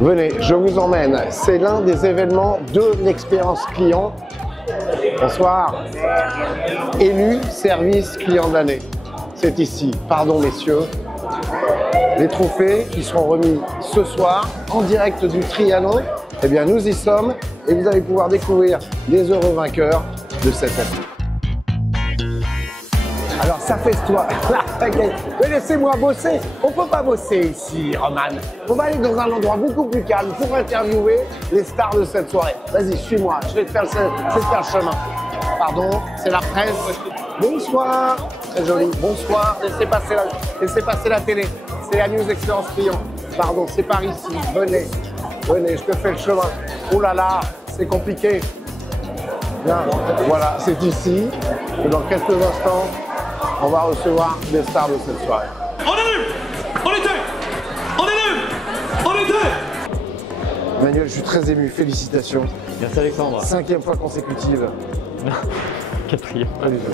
Venez, je vous emmène. C'est l'un des événements de l'expérience client. Bonsoir. Élu service client de l'année. C'est ici. Pardon messieurs. Les trophées qui seront remis ce soir en direct du Trianon. Eh bien nous y sommes et vous allez pouvoir découvrir les heureux vainqueurs de cette année. Alors ça fait toi. Mais laissez-moi bosser. On peut pas bosser ici, Roman. On va aller dans un endroit beaucoup plus calme pour interviewer les stars de cette soirée. Vas-y, suis-moi. Je vais te faire le chemin. Pardon, c'est la presse. Bonsoir. Très joli. Bonsoir. Laissez passer la télé. C'est la news expérience client. Pardon, c'est par ici. Venez. Venez, je te fais le chemin. Oh là là, c'est compliqué. Bien. Voilà, c'est ici. Et dans quelques instants, on va recevoir des stars de cette soirée. On est nul. On est deux. On est nul. On est deux. Emmanuel, je suis très ému. Félicitations. Merci Alexandre. 5e fois consécutive. Non, 4e. Pas du tout.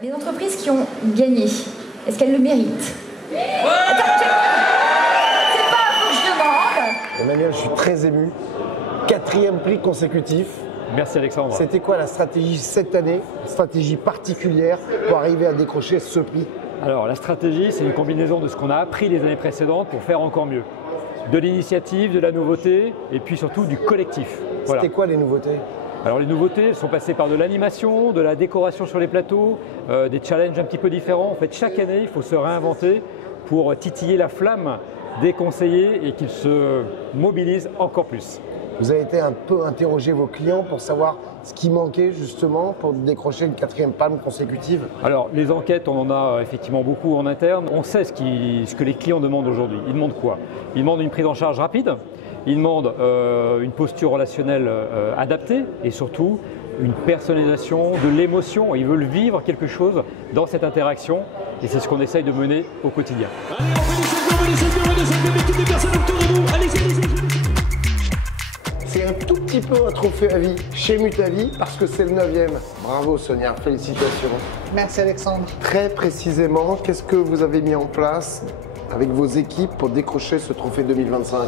Les entreprises qui ont gagné, est-ce qu'elles le méritent? Attends, c'est pas faut que je demande. Emmanuel, je suis très ému. 4e prix consécutif. Merci Alexandre. C'était quoi la stratégie cette année, stratégie particulière pour arriver à décrocher ce prix? Alors la stratégie, c'est une combinaison de ce qu'on a appris les années précédentes pour faire encore mieux. De l'initiative, de la nouveauté et puis surtout du collectif. Voilà. C'était quoi les nouveautés? Alors les nouveautés sont passées par de l'animation, de la décoration sur les plateaux, des challenges un petit peu différents. En fait, chaque année, il faut se réinventer pour titiller la flamme des conseillers et qu'ils se mobilisent encore plus. Vous avez été un peu interroger vos clients pour savoir ce qui manquait justement pour décrocher une 4e palme consécutive? Alors les enquêtes, on en a effectivement beaucoup en interne. On sait ce que les clients demandent aujourd'hui. Ils demandent quoi? Ils demandent une prise en charge rapide, ils demandent une posture relationnelle adaptée et surtout une personnalisation de l'émotion. Ils veulent vivre quelque chose dans cette interaction et c'est ce qu'on essaye de mener au quotidien. Allez, on fait des champions, toutes les personnes autour de nous. Allez-y. C'est un tout petit peu un trophée à vie chez Mutavie parce que c'est le 9e. Bravo Sonia, félicitations. Merci Alexandre. Très précisément, qu'est-ce que vous avez mis en place avec vos équipes pour décrocher ce trophée 2025?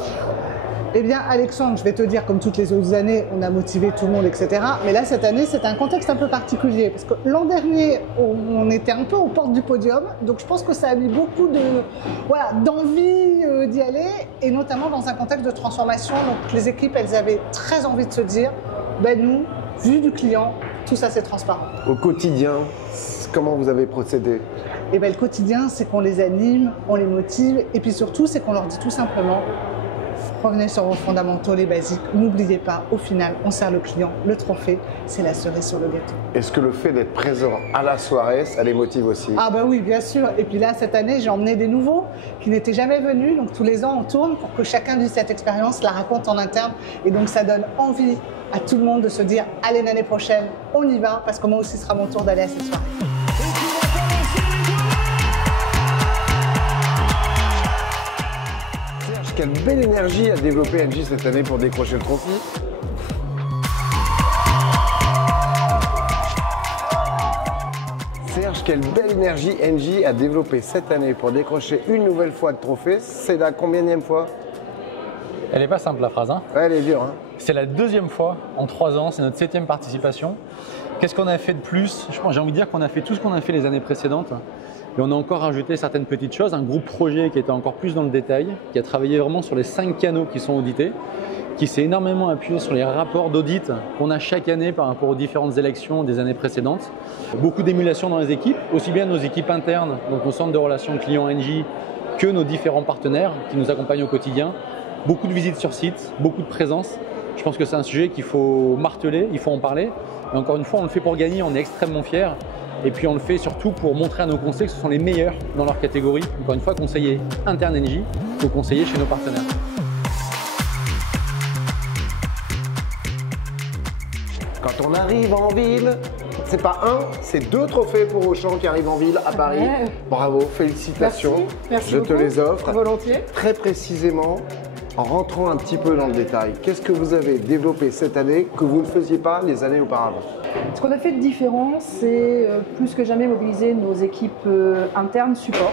Eh bien Alexandre, je vais te dire, comme toutes les autres années, on a motivé tout le monde, etc. Mais là, cette année, c'est un contexte un peu particulier. Parce que l'an dernier, on était un peu aux portes du podium. Donc je pense que ça a mis beaucoup d'envie d'y aller. Et notamment dans un contexte de transformation. Donc les équipes, elles avaient très envie de se dire, ben nous, vu du client, tout ça c'est transparent. Au quotidien, comment vous avez procédé? Et ben le quotidien, c'est qu'on les anime, on les motive. Et puis surtout, c'est qu'on leur dit tout simplement, revenez sur vos fondamentaux, les basiques. N'oubliez pas, au final, on sert le client. Le trophée, c'est la cerise sur le gâteau. Est-ce que le fait d'être présent à la soirée, ça les motive aussi? Ah bah oui, bien sûr. Et puis là, cette année, j'ai emmené des nouveaux qui n'étaient jamais venus. Donc tous les ans, on tourne pour que chacun vive cette expérience, la raconte en interne. Et donc ça donne envie à tout le monde de se dire, allez l'année prochaine, on y va, parce que moi aussi, ce sera mon tour d'aller à cette soirée. Quelle belle énergie a développé Engie cette année pour décrocher le trophée. Serge, quelle belle énergie Engie a développé cette année pour décrocher une nouvelle fois de trophée. C'est la combienième fois? Elle n'est pas simple la phrase, hein. Ouais, elle est dure, hein. C'est la 2e fois en 3 ans, c'est notre 7e participation. Qu'est-ce qu'on a fait de plus? J'ai envie de dire qu'on a fait tout ce qu'on a fait les années précédentes. Et on a encore rajouté certaines petites choses, un groupe projet qui était encore plus dans le détail, qui a travaillé vraiment sur les 5 canaux qui sont audités, qui s'est énormément appuyé sur les rapports d'audit qu'on a chaque année par rapport aux différentes élections des années précédentes. Beaucoup d'émulation dans les équipes, aussi bien nos équipes internes, donc nos centres de relations clients Engie, que nos différents partenaires qui nous accompagnent au quotidien. Beaucoup de visites sur site, beaucoup de présence. Je pense que c'est un sujet qu'il faut marteler, il faut en parler. Et encore une fois, on le fait pour gagner, on est extrêmement fiers. Et puis on le fait surtout pour montrer à nos conseillers que ce sont les meilleurs dans leur catégorie. Encore une fois, conseillers interne Engie ou conseillers chez nos partenaires. Quand on arrive en ville, c'est pas un, c'est 2 trophées pour Auchan qui arrivent en ville à Paris. Ouais. Bravo, félicitations. Merci Je te beaucoup. les offre. Volontiers. Très précisément, En rentrant un petit peu dans le détail, qu'est-ce que vous avez développé cette année que vous ne faisiez pas les années auparavant? Ce qu'on a fait de différent, c'est plus que jamais mobiliser nos équipes internes support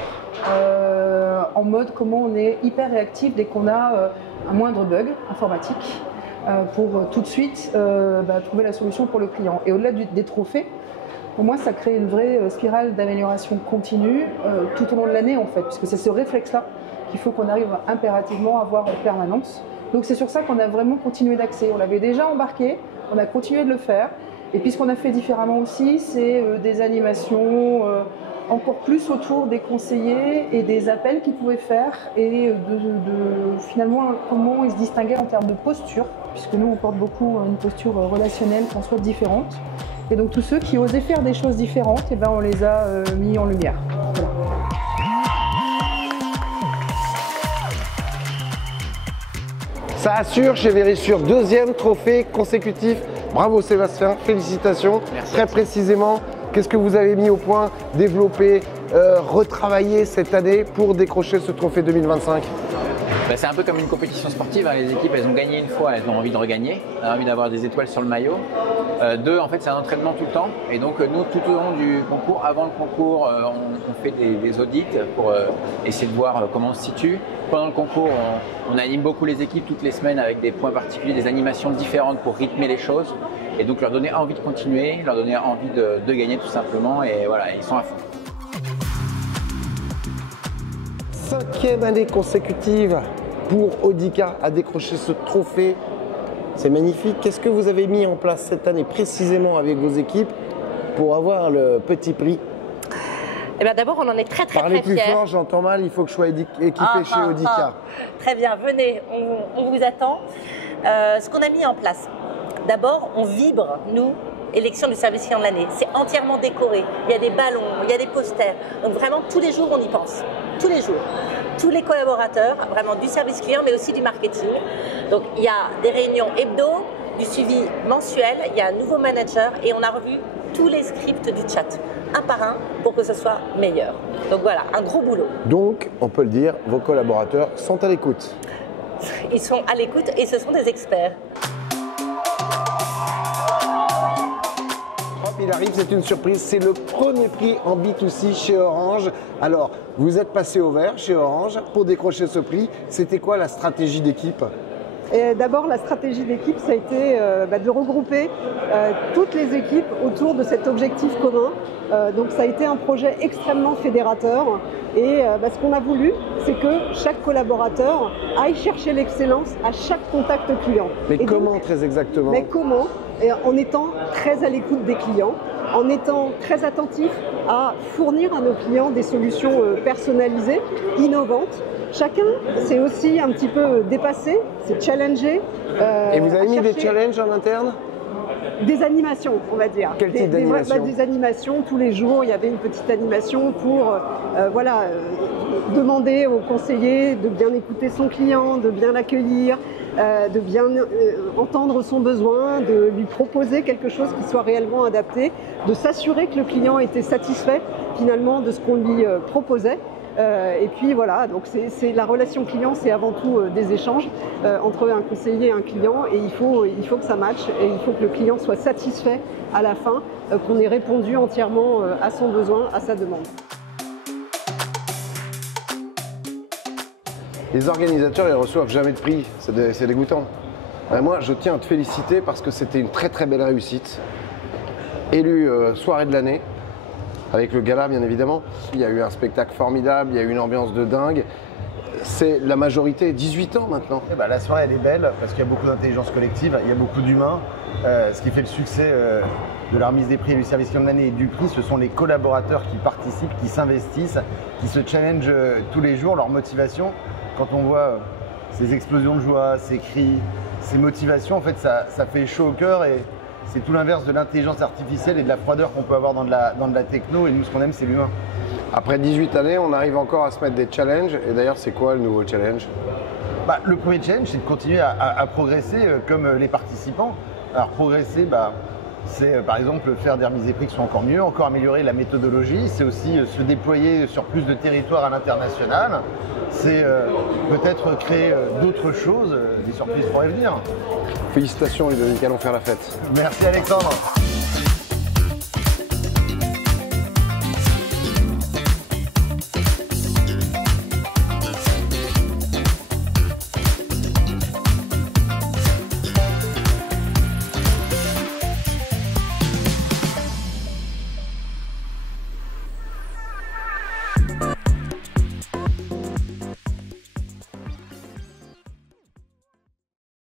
en mode comment on est hyper réactif dès qu'on a un moindre bug informatique pour tout de suite trouver la solution pour le client. Et au-delà des trophées, pour moi, ça crée une vraie spirale d'amélioration continue tout au long de l'année en fait, puisque c'est ce réflexe-là qu'il faut qu'on arrive impérativement à avoir en permanence. Donc c'est sur ça qu'on a vraiment continué d'axer. On l'avait déjà embarqué, on a continué de le faire. Et puis ce qu'on a fait différemment aussi, c'est des animations encore plus autour des conseillers et des appels qu'ils pouvaient faire et finalement comment ils se distinguaient en termes de posture, puisque nous on porte beaucoup une posture relationnelle qu'on soit différente. Et donc tous ceux qui osaient faire des choses différentes, eh ben, on les a mis en lumière. Voilà. Ça assure chez Verisure, deuxième trophée consécutif. Bravo Sébastien, félicitations. Merci. Très précisément, qu'est-ce que vous avez mis au point, développé, retravaillé cette année pour décrocher ce trophée 2025? C'est un peu comme une compétition sportive, hein. Les équipes, elles ont gagné une fois, elles ont envie de regagner, elles ont envie d'avoir des étoiles sur le maillot. Deux, en fait, c'est un entraînement tout le temps. Et donc, nous, tout au long du concours, avant le concours, on fait des audits pour essayer de voir comment on se situe. Pendant le concours, on anime beaucoup les équipes toutes les semaines avec des points particuliers, des animations différentes pour rythmer les choses. Et donc, leur donner envie de continuer, leur donner envie de gagner tout simplement. Et voilà, ils sont à fond. 5e année consécutive pour Audica à décrocher ce trophée. C'est magnifique. Qu'est-ce que vous avez mis en place cette année précisément avec vos équipes pour avoir le petit prix? Eh bien d'abord, on en est très fiers. Parlez plus fort, j'entends mal, il faut que je sois équipé chez Audica. Très bien, venez, on vous attend. Ce qu'on a mis en place, d'abord, on vibre, nous, élection du service client de l'année. C'est entièrement décoré. Il y a des ballons, il y a des posters. Donc vraiment, tous les jours, on y pense. Tous les jours. Tous les collaborateurs, vraiment du service client, mais aussi du marketing. Donc il y a des réunions hebdo, du suivi mensuel, il y a un nouveau manager et on a revu tous les scripts du chat, un par un, pour que ce soit meilleur. Donc voilà, un gros boulot. Donc, on peut le dire, vos collaborateurs sont à l'écoute. Ils sont à l'écoute et ce sont des experts. Il arrive, c'est une surprise, c'est le premier prix en B2C chez Orange. Alors, vous êtes passé au vert chez Orange pour décrocher ce prix. C'était quoi la stratégie d'équipe? D'abord, la stratégie d'équipe, ça a été de regrouper toutes les équipes autour de cet objectif commun. Donc ça a été un projet extrêmement fédérateur. Et ce qu'on a voulu, c'est que chaque collaborateur aille chercher l'excellence à chaque contact client. Mais et comment, donc, très exactement? Mais comment? En étant très à l'écoute des clients, en étant très attentif à fournir à nos clients des solutions personnalisées, innovantes. Chacun s'est aussi un petit peu dépassé, s'est challengé. Et vous avez mis des challenges en interne? Des animations, on va dire. Quel type d'animation? Des animations, tous les jours, il y avait une petite animation pour demander aux conseillers de bien écouter son client, de bien l'accueillir, de bien entendre son besoin, de lui proposer quelque chose qui soit réellement adapté, de s'assurer que le client était satisfait finalement de ce qu'on lui proposait. Et puis voilà, donc la relation client, c'est avant tout des échanges entre un conseiller et un client, et il faut que ça matche, et il faut que le client soit satisfait à la fin, qu'on ait répondu entièrement à son besoin, à sa demande. Les organisateurs, ils ne reçoivent jamais de prix, c'est dégoûtant. Moi, je tiens à te féliciter parce que c'était une très très belle réussite. Élu soirée de l'année, avec le gala bien évidemment. Il y a eu un spectacle formidable, il y a eu une ambiance de dingue. C'est la majorité, 18 ans maintenant. La soirée elle est belle parce qu'il y a beaucoup d'intelligence collective, il y a beaucoup d'humains. Ce qui fait le succès de la remise des prix et du service client de l'année et du prix, ce sont les collaborateurs qui participent, qui s'investissent, qui se challengent tous les jours, leur motivation. Quand on voit ces explosions de joie, ces cris, ces motivations, en fait ça fait chaud au cœur, et c'est tout l'inverse de l'intelligence artificielle et de la froideur qu'on peut avoir dans de la techno, et nous ce qu'on aime c'est l'humain. Après 18 années, on arrive encore à se mettre des challenges, et d'ailleurs c'est quoi le nouveau challenge? Le premier challenge c'est de continuer à progresser comme les participants. Alors progresser, C'est par exemple faire des remises des prix qui sont encore mieux, encore améliorer la méthodologie, c'est aussi se déployer sur plus de territoires à l'international, c'est peut-être créer d'autres choses, des surprises pour l'avenir. Félicitations Ludovic, allons faire la fête. Merci Alexandre.